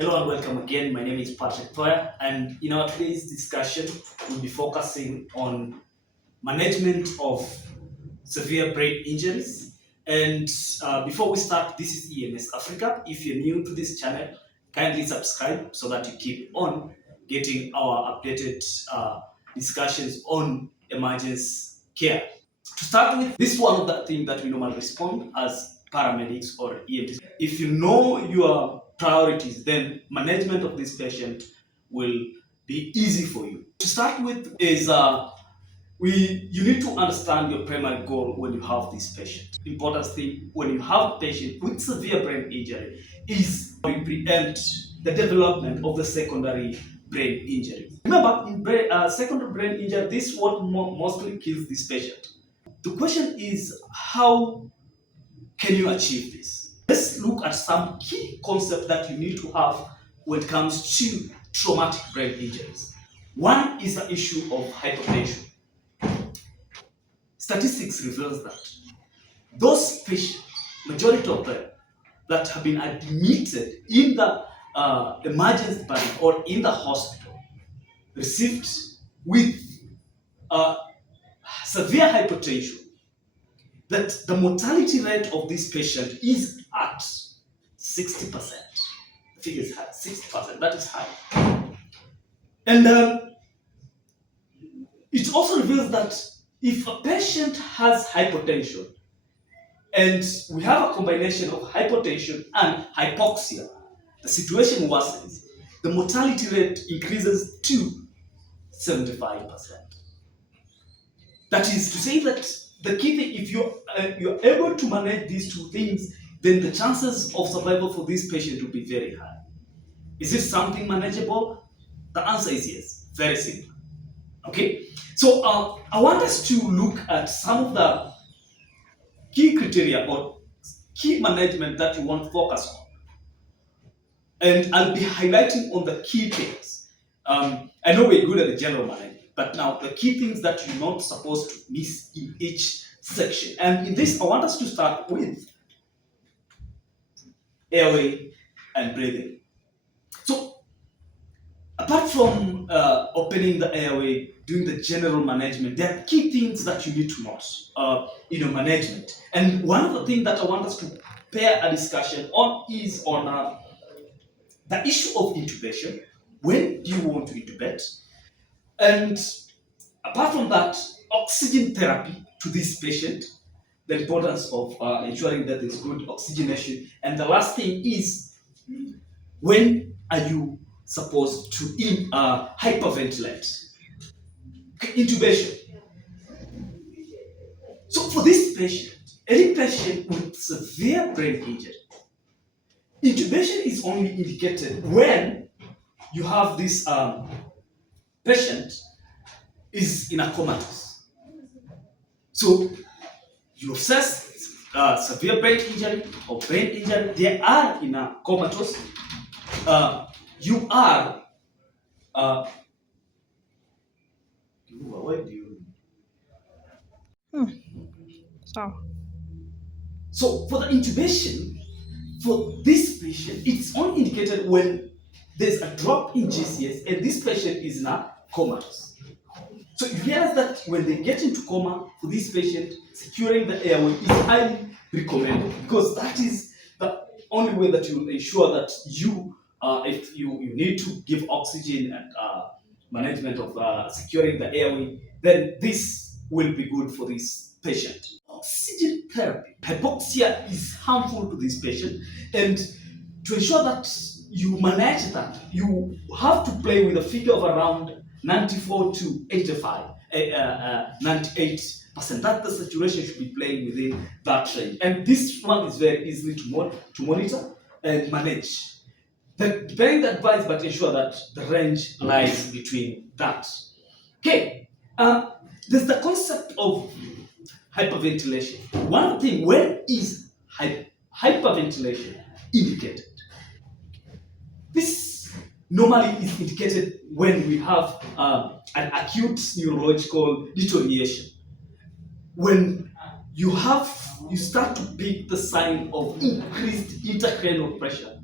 Hello and welcome again. My name is PHTLS, and in our today's discussion, we'll be focusing on management of severe brain injuries. And before we start, this is EMS-AFRICA. If you're new to this channel, kindly subscribe so that you keep on getting our updated discussions on emergency care. To start with, this is one of the things that we normally respond as paramedics or EMTs. If you know your priorities, then management of this patient will be easy for you. To start with is you need to understand your primary goal when you have this patient. Important thing when you have a patient with severe brain injury is to preempt the development of the secondary brain injury. Remember, in secondary brain injury, this is what mostly kills this patient. The question is, how can you achieve this? Let's look at some key concepts that you need to have when it comes to traumatic brain injuries. One is the issue of hypotension. Statistics reveals that those patients, majority of them, that have been admitted in the emergency department or in the hospital, received with severe hypotension, that the mortality rate of this patient is at 60%. The figure is high, 60%, that is high. And it also reveals that if a patient has hypotension, and we have a combination of hypotension and hypoxia, the situation worsens, the mortality rate increases to 75%. That is to say that the key thing, if you're able to manage these two things, then the chances of survival for this patient will be very high. Is it something manageable? The answer is yes. Very simple. Okay? So I want us to look at some of the key criteria or key management that you want to focus on. And I'll be highlighting on the key things. I know we're good at the general management, but now the key things that you're not supposed to miss in each section. And in this, I want us to start with airway and breathing. So, apart from opening the airway, doing the general management, there are key things that you need to know in management. And one of the things that I want us to pair a discussion on is on the issue of intubation. When do you want to intubate? And apart from that, oxygen therapy to this patient, the importance of ensuring that there's good oxygenation. And the last thing is, when are you supposed to hyperventilate? Intubation. So for this patient, any patient with severe brain injury, intubation is only indicated when you have this patient is in a comatose. So you assess severe brain injury or brain injury, they are in a comatose. You are So for the intubation, for this patient, it's only indicated when there's a drop in GCS and this patient is in a comatose. So you realize that when they get into coma, for this patient, securing the airway is highly recommended, because that is the only way that you will ensure that you, if you need to give oxygen and management of securing the airway, then this will be good for this patient. Oxygen therapy. Hypoxia is harmful to this patient, and to ensure that you manage that, you have to play with a figure of around 94 to 85, 98%. That the saturation should be playing within that range. And this one is very easily to monitor and manage. Depending the advice, but ensure that the range lies between that. Okay, there's the concept of hyperventilation. One thing, when is hyperventilation indicated? This normally is indicated when we have an acute neurological deterioration. When you start to pick the sign of increased intracranial pressure,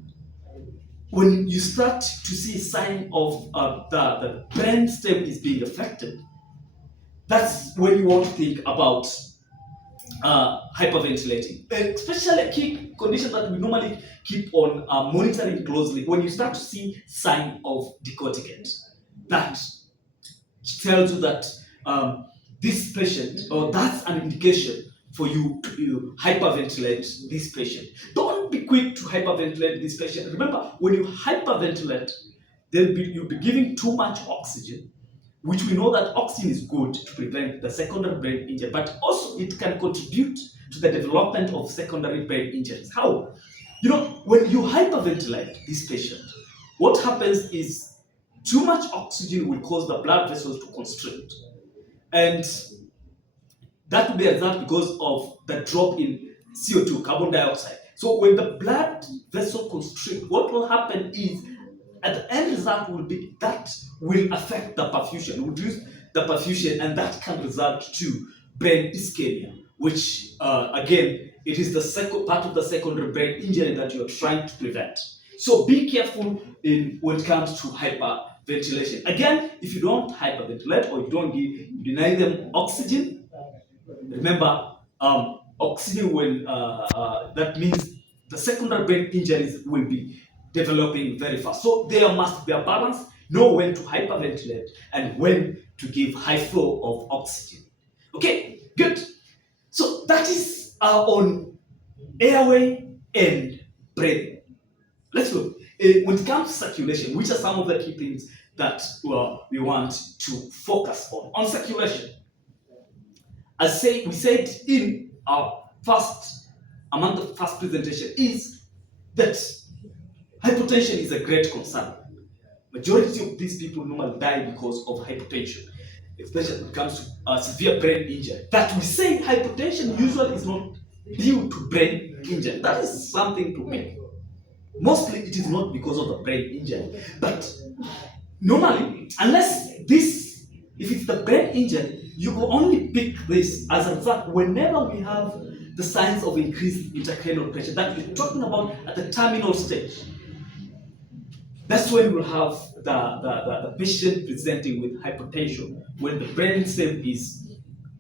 when you start to see a sign of the brain stem is being affected, that's when you want to think about hyperventilating, especially a key condition that we normally keep on monitoring closely. When you start to see sign of decorticate, that tells you that this patient, or that's an indication for you to hyperventilate this patient. Don't be quick to hyperventilate this patient. Remember, when you hyperventilate, you'll be giving too much oxygen, which we know that oxygen is good to prevent the secondary brain injury, but also it can contribute to the development of secondary brain injuries. How? When you hyperventilate this patient, what happens is too much oxygen will cause the blood vessels to constrict. And that will be a result because of the drop in CO2, carbon dioxide. So when the blood vessel constrict, what will happen is, at the end result will be that will affect the perfusion, reduce the perfusion, and that can result to brain ischemia, which again, it is the second part of the secondary brain injury that you are trying to prevent. So be careful when it comes to hyperventilation. Again, if you don't hyperventilate or you deny them oxygen, remember, oxygen will that means the secondary brain injuries will be developing very fast. So there must be a balance. Know when to hyperventilate and when to give high flow of oxygen. Okay, good. So that is on airway and breathing. Let's look. When it comes to circulation, which are some of the key things that we want to focus on? On circulation, as we said in our among the first presentation, is that hypotension is a great concern. Majority of these people normally die because of hypotension, especially when it comes to severe brain injury. That we say hypotension usually is not due to brain injury. That is something to make. Mostly it is not because of the brain injury. But normally, if it's the brain injury, you will only pick this as a result whenever we have the signs of increased intracranial pressure that we're talking about at the terminal stage. That's when we'll have the patient presenting with hypotension, when the brain stem is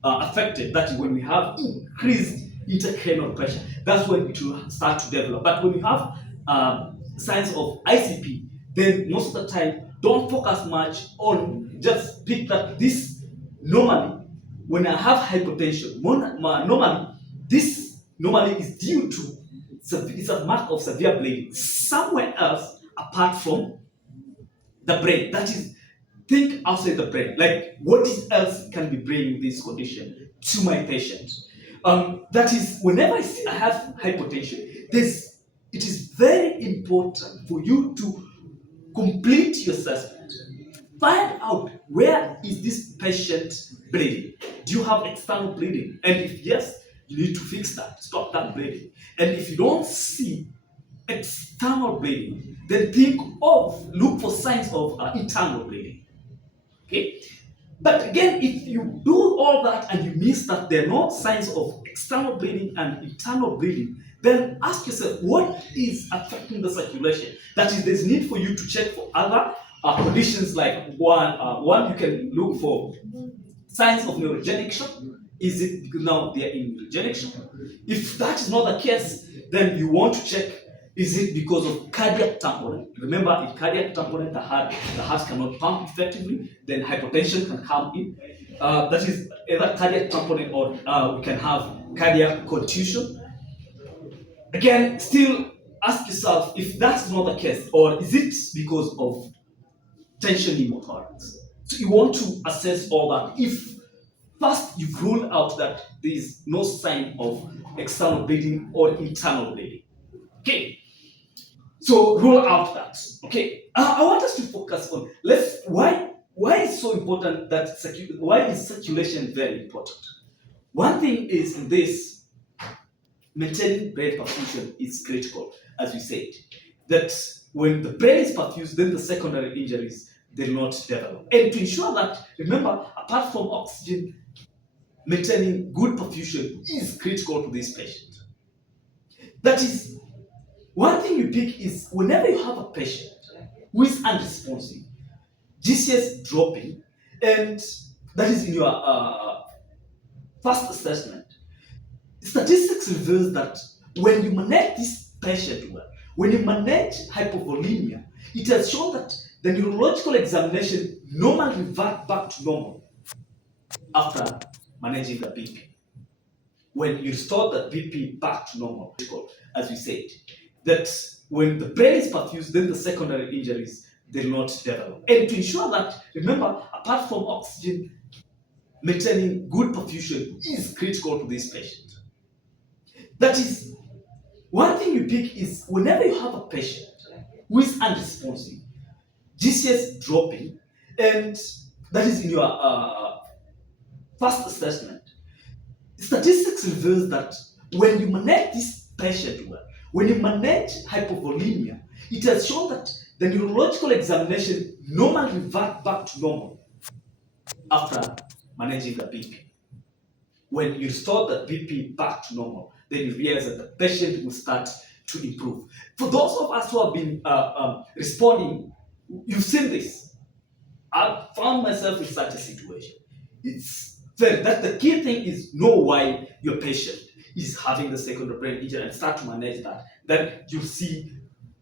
affected. That is when we have increased intracranial pressure. That's when it will start to develop. But when you have signs of ICP, then most of the time, don't focus much on just pick that this normally, when I have hypotension, normally this is due to, it's a mark of severe bleeding somewhere else apart from the brain. That is, think outside the brain. Like, what else can be bringing this condition to my patient? That is, whenever I have hypotension, it is very important for you to complete your assessment. Find out, where is this patient bleeding? Do you have external bleeding? And if yes, you need to fix that, stop that bleeding. And if you don't see external bleeding, then look for signs of internal bleeding. Okay? But again, if you do all that and you miss that there are no signs of external bleeding and internal bleeding, then ask yourself, what is affecting the circulation? That is, there's need for you to check for other conditions. Like one, you can look for signs of neurogenic shock. Is it because now they are in neurogenic shock? If that is not the case, then you want to check, is it because of cardiac tamponade? Remember, in cardiac tamponade, the heart cannot pump effectively, then hypotension can come in. That is either cardiac tamponade, or we can have cardiac contusion. Again, still ask yourself if that's not the case, or is it because of tension pneumothorax? So you want to assess all that. If first you've ruled out that there is no sign of external bleeding or internal bleeding. Okay, so rule out that. Okay, I want us to focus on why is so important that why is circulation very important? One thing is in this, maintaining brain perfusion is critical, as we said. That when the brain is perfused, then the secondary injuries will not develop. And to ensure that, remember, apart from oxygen, maintaining good perfusion is critical to this patient. That is, one thing you pick is whenever you have a patient who is unresponsive, GCS dropping, and that is in your first assessment. Statistics reveals that when you manage this patient well, when you manage hypovolemia, it has shown that the neurological examination normally revert back to normal after managing the BP. When you restore the BP back to normal, as we said, that when the brain is perfused, then the secondary injuries will not develop. And to ensure that, remember, apart from oxygen, maintaining good perfusion is critical to this patient. That is, one thing you pick is whenever you have a patient who is unresponsive, GCS dropping, and that is in your first assessment. Statistics reveals that when you manage this patient well, when you manage hypovolemia, it has shown that the neurological examination normally revert back to normal after managing the BP. When you restore the BP back to normal, then you realize that the patient will start to improve. For those of us who have been responding, you've seen this. I found myself in such a situation. It's fair that the key thing is know why your patient is having the secondary brain injury and start to manage that. Then you see,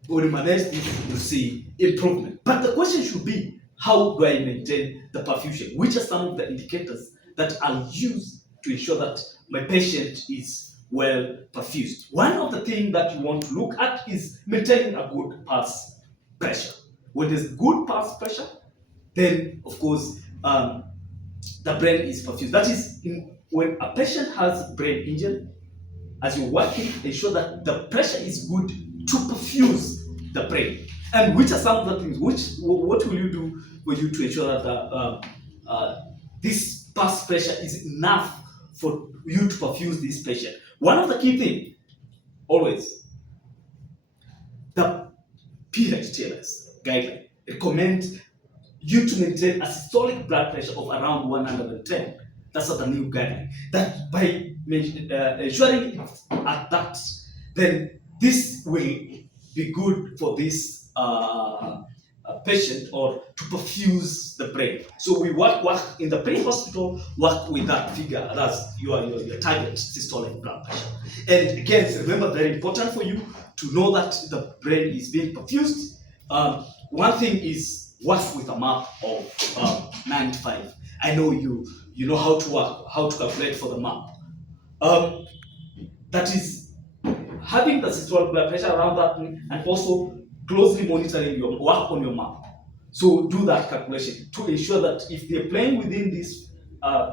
when you manage this, you see improvement. But the question should be, how do I maintain the perfusion? Which are some of the indicators that I'll use to ensure that my patient is well perfused? One of the things that you want to look at is maintaining a good pulse pressure. When there's good pulse pressure, then of course the brain is perfused. That is, when a patient has brain injury, as you're working, ensure that the pressure is good to perfuse the brain. And which are some of the things? What will you do for you to ensure that this pulse pressure is enough for you to perfuse this patient? One of the key things, always, the PHTLS guideline recommends you to maintain a systolic blood pressure of around 110. That's what the new guideline. That by ensuring it at that, then this will be good for this patient or to perfuse the brain. So we work in the pre-hospital, work with that figure. That's your target systolic blood pressure. And again, remember, very important for you to know that the brain is being perfused. One thing is work with a map of 95. I know you know how to work, how to calculate for the map. That is having the systolic blood pressure around that, and also closely monitoring your work on your map. So do that calculation to ensure that if they're playing within these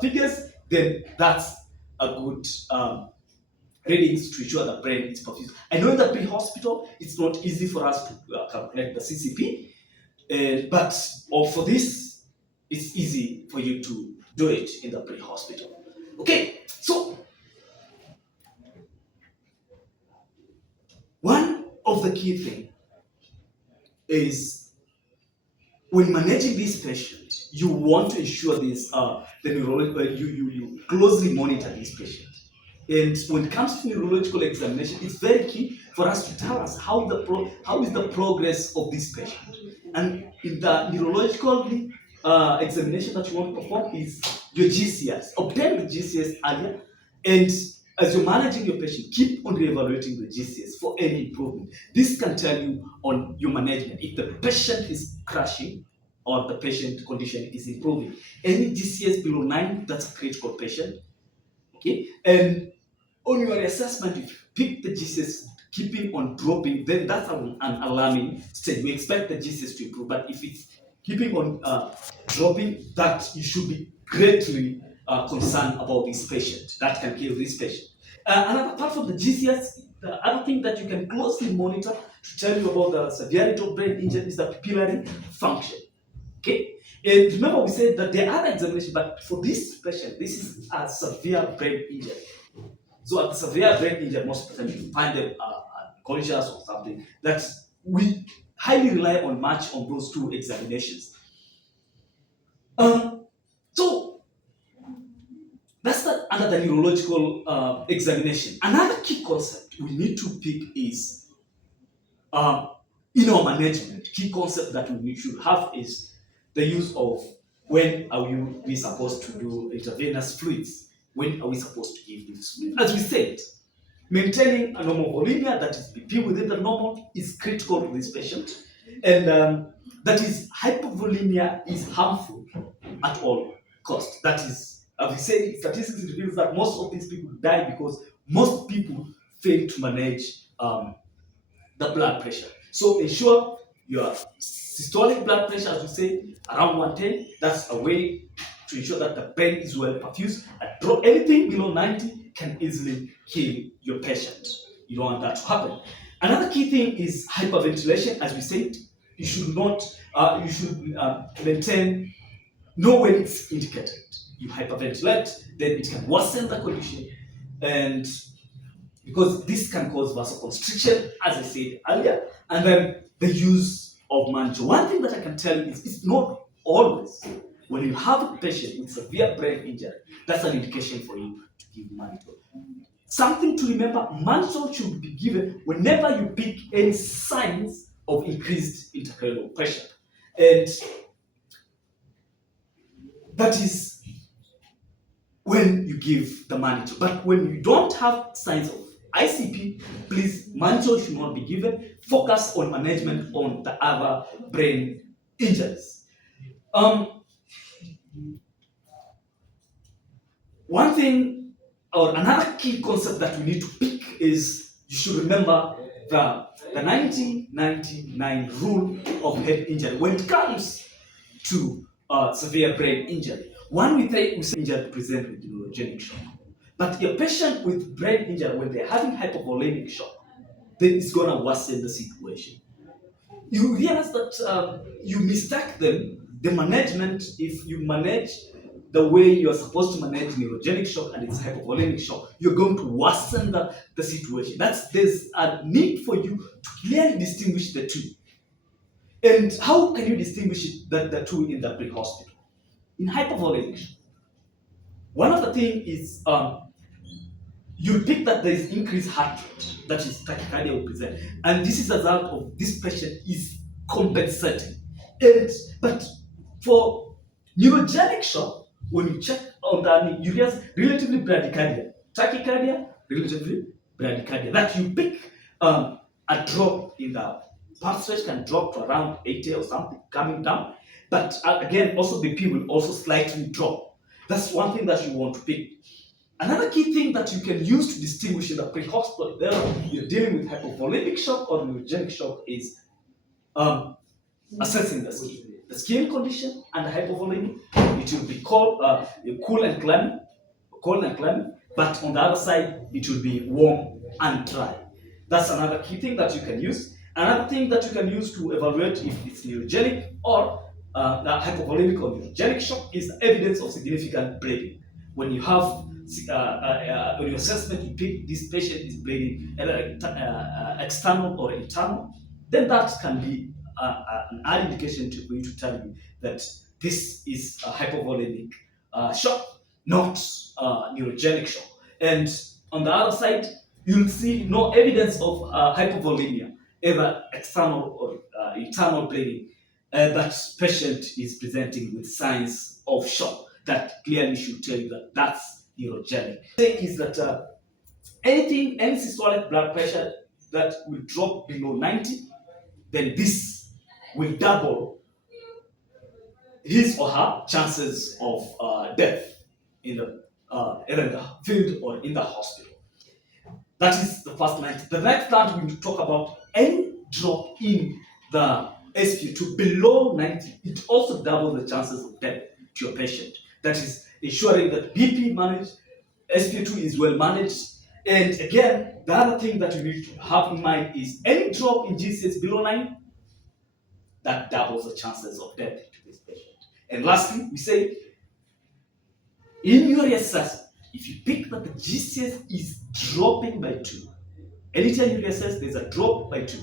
figures, then that's a good readings to ensure the brain is perfused. I know in the pre-hospital, it's not easy for us to calculate the CCP, but for this, it's easy for you to do it in the pre-hospital. Okay, so one of the key things is when managing this patient, you want to ensure this the neurological, you closely monitor this patient. And when it comes to neurological examination, it's very key for us to tell us how is the progress of this patient. And in the neurological examination that you want to perform is your GCS. Obtain the GCS earlier, and as you're managing your patient, keep on re-evaluating the GCS for any improvement. This can tell you on your management if the patient is crashing or the patient condition is improving. Any GCS below 9, that's a critical patient. Okay, and on your assessment, if you pick the GCS keeping on dropping, then that's an alarming stage. We expect the GCS to improve, but if it's keeping on dropping, that you should be greatly concerned about this patient. That can kill this patient. Another part of the GCS, the other thing that you can closely monitor to tell you about the severity of brain injury is the pupillary function. Okay, and remember we said that there are other examinations, but for this patient, this is a severe brain injury. So at the severe brain injury, most of the time you find them unconscious or something. That we highly rely on much on those two examinations. So that's under the neurological examination. Another key concept we need to pick is in our management, key concept that we should have is the use of when are we supposed to do intravenous fluids? When are we supposed to give these fluids? As we said, maintaining a normal volemia, that is BP within the normal, is critical to this patient. And that is, hypovolemia is harmful at all costs. That is, as we say, statistics reveals that most of these people die because most people fail to manage the blood pressure. So ensure your systolic blood pressure, as we say, around 110. That's a way to ensure that the brain is well perfused. Anything below 90 can easily kill your patient. You don't want that to happen. Another key thing is hyperventilation. As we said, you should not. You should know when it's indicated. You hyperventilate, then it can worsen the condition, and because this can cause vasoconstriction, as I said earlier, and then the use of monitor. One thing that I can tell you is it's not always when you have a patient with severe brain injury, that's an indication for you to give monitor. Something to remember, monitor should be given whenever you pick any signs of increased intracranial pressure. And that is when you give the monitor. But when you don't have signs of ICP, please, monitor should not be given. Focus on management on the other brain injuries. One thing, or another key concept that we need to pick is you should remember the 1999 rule of head injury when it comes to severe brain injury. One we say injury present with neurogenic shock. But a patient with brain injury, when they're having hypovolemic shock, then it's going to worsen the situation. You realize that you mistake them, the management, if you manage the way you're supposed to manage neurogenic shock and it's hypovolemic shock, you're going to worsen the situation. There's a need for you to clearly distinguish the two. And how can you distinguish the two in the pre-hospital? In hypovolemic shock, one of the things is you pick that there is increased heart rate, that is tachycardia will present, and this is a result of this patient is compensating. But for neurogenic shock, when you check on the you realize relatively bradycardia, tachycardia, relatively bradycardia, that you pick a drop in the pulse rate can drop to around 80 or something, coming down. But again, also BP will also slightly drop. That's one thing that you want to pick. Another key thing that you can use to distinguish in the pre-hospital, whether you're dealing with hypovolemic shock or neurogenic shock, is assessing the skin. The skin condition and the hypovolemic, it will be called cool and clammy, but on the other side, it will be warm and dry. That's another key thing that you can use. Another thing that you can use to evaluate if it's neurogenic or hypovolemic or neurogenic shock is evidence of significant bleeding. When you have on your assessment, you pick this patient is bleeding either external or internal, then that can be an early indication for you to tell you that this is a hypovolemic shock, not neurogenic shock. And on the other side, you'll see no evidence of hypovolemia, either external or internal bleeding. That patient is presenting with signs of shock that clearly should tell you that that's neurogenic. The thing is that any systolic blood pressure that will drop below 90, then this will double his or her chances of death in either in the field or in the hospital. That is the first 90. The next part we will talk about any drop in the SpO2 below 90. It also doubles the chances of death to your patient. That is ensuring that BP managed, SpO2 is well managed. And again, the other thing that you need to have in mind is any drop in GCS below 9, that doubles the chances of death to this patient. And lastly, we say, in your assessment, if you pick that the GCS is dropping by 2, anytime you reassess there's a drop by 2,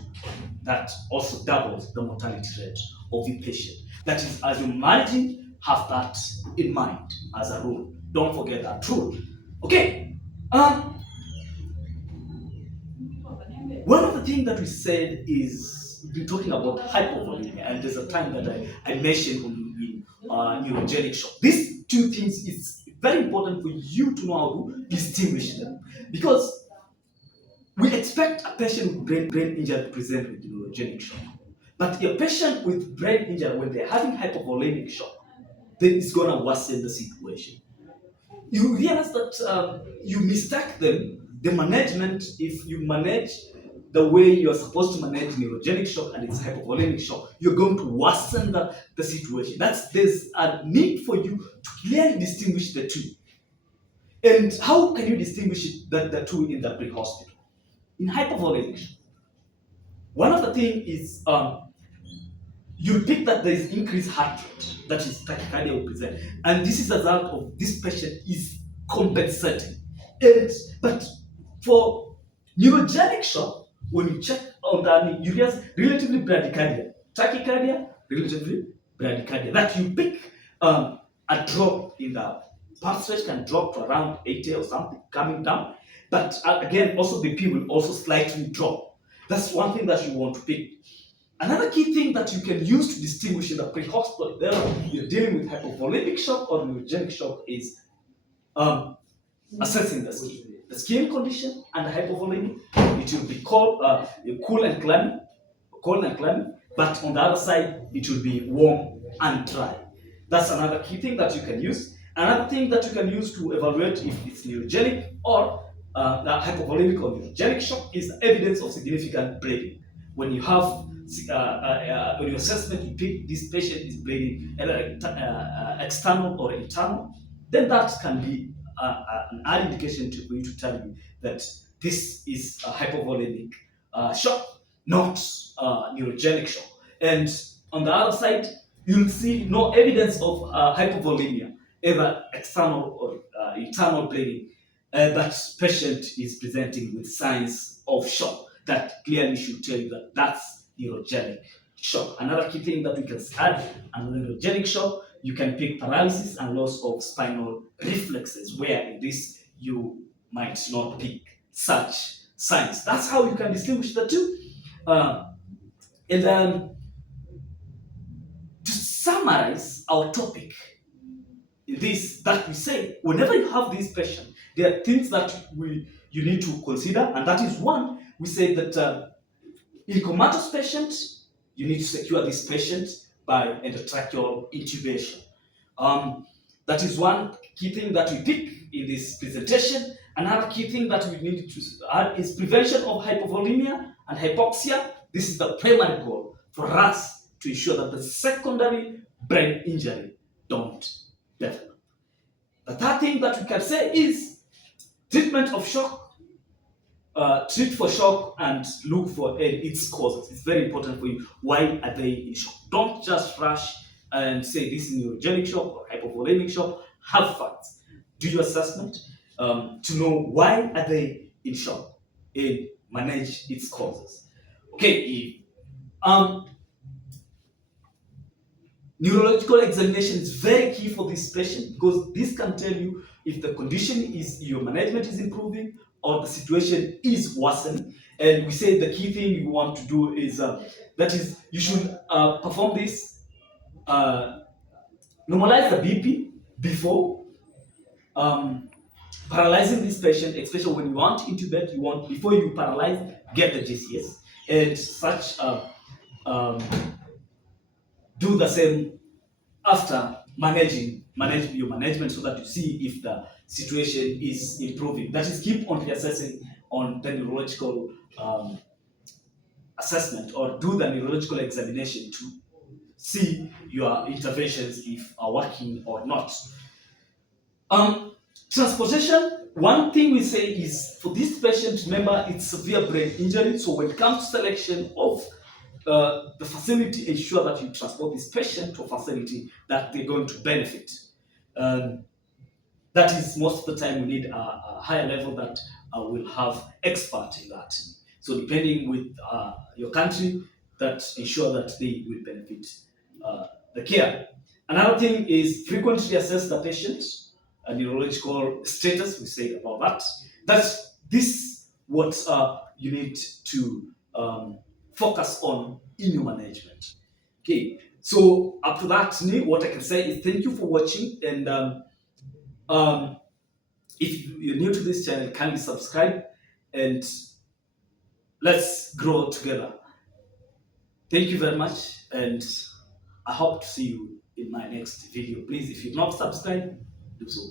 that also doubles the mortality rate of the patient. That is, as you're managing, have that in mind as a rule. Don't forget that rule. Okay. One of the thing that we said is we've been talking about hypovolemia, and there's a time that I mentioned in neurogenic shock. These two things is very important for you to know how to distinguish them, because we expect a patient with brain injury to present with neurogenic shock, but a patient with brain injury, when they're having hypovolemic shock, then it's going to worsen the situation. You realize that you mistake the management. If you manage the way you're supposed to manage neurogenic shock and it's hypovolemic shock, you're going to worsen the situation. There's a need for you to clearly distinguish the two. And how can you distinguish the two in the pre-hospital? In hypovolemic shock, one of the things is you pick that there is increased heart rate, that is tachycardia will present, and this is a result of this patient is compensating. But for neurogenic shock, when you check on the you realize relatively bradycardia, tachycardia, relatively bradycardia, that you pick a drop in the pulse rate can drop to around 80 or something, coming down. But again, also BP will also slightly drop. That's one thing that you want to pick. Another key thing that you can use to distinguish in the pre-hospital, whether you're dealing with hypovolemic shock or neurogenic shock, is assessing the skin. The skin condition and the hypovolemic, it will be called cool and clammy, but on the other side, it will be warm and dry. That's another key thing that you can use. Another thing that you can use to evaluate if it's neurogenic or hypovolemic or neurogenic shock is evidence of significant bleeding. When you have when your assessment, you pick this patient is bleeding either external or internal, then that can be an early indication for you to tell you that this is a hypovolemic shock, not neurogenic shock. And on the other side, you'll see no evidence of hypovolemia, either external or internal bleeding. That patient is presenting with signs of shock that clearly should tell you that that's neurogenic shock. Another key thing that we can add, another neurogenic shock, you can pick paralysis and loss of spinal reflexes, where in this you might not pick such signs. That's how you can distinguish the two. And then to summarize our topic, this that we say, whenever you have this patient, there are things that you need to consider, and that is one. We say that in comatose patient, you need to secure this patient by endotracheal intubation. That is one key thing that we pick in this presentation. Another key thing that we need to add is prevention of hypovolemia and hypoxia. This is the primary goal for us to ensure that the secondary brain injury don't develop. The third thing that we can say is treatment of shock. Treat for shock and look for its causes. It's very important for you. Why are they in shock? Don't just rush and say this is neurogenic shock or hypovolemic shock. Have facts. Do your assessment to know why are they in shock and manage its causes. Okay. Neurological examination is very key for this patient, because this can tell you if the condition is, your management is improving or the situation is worsening. And we say the key thing you want to do is that is you should perform this, normalize the BP before paralyzing this patient, especially when you want to intubate. You want, before you paralyze, get the GCS and such. Do the same after managing your management, so that you see if the situation is improving. That is, keep on reassessing on the neurological assessment, or do the neurological examination to see your interventions if are working or not. Transportation, one thing we say is for this patient, remember it's severe brain injury. So when it comes to selection of the facility, ensure that you transport this patient to a facility that they're going to benefit. That is, most of the time we need a higher level that will have expert in that. So depending with your country, that ensure that they will benefit the care. Another thing is frequently assess the patient neurological status. We say about that. That's this what you need to focus on in your management. Okay, so up to that, what I can say is thank you for watching, and um, if you're new to this channel, kindly subscribe and let's grow together. Thank you very much, and I hope to see you in my next video. Please, if you've not subscribed, do so.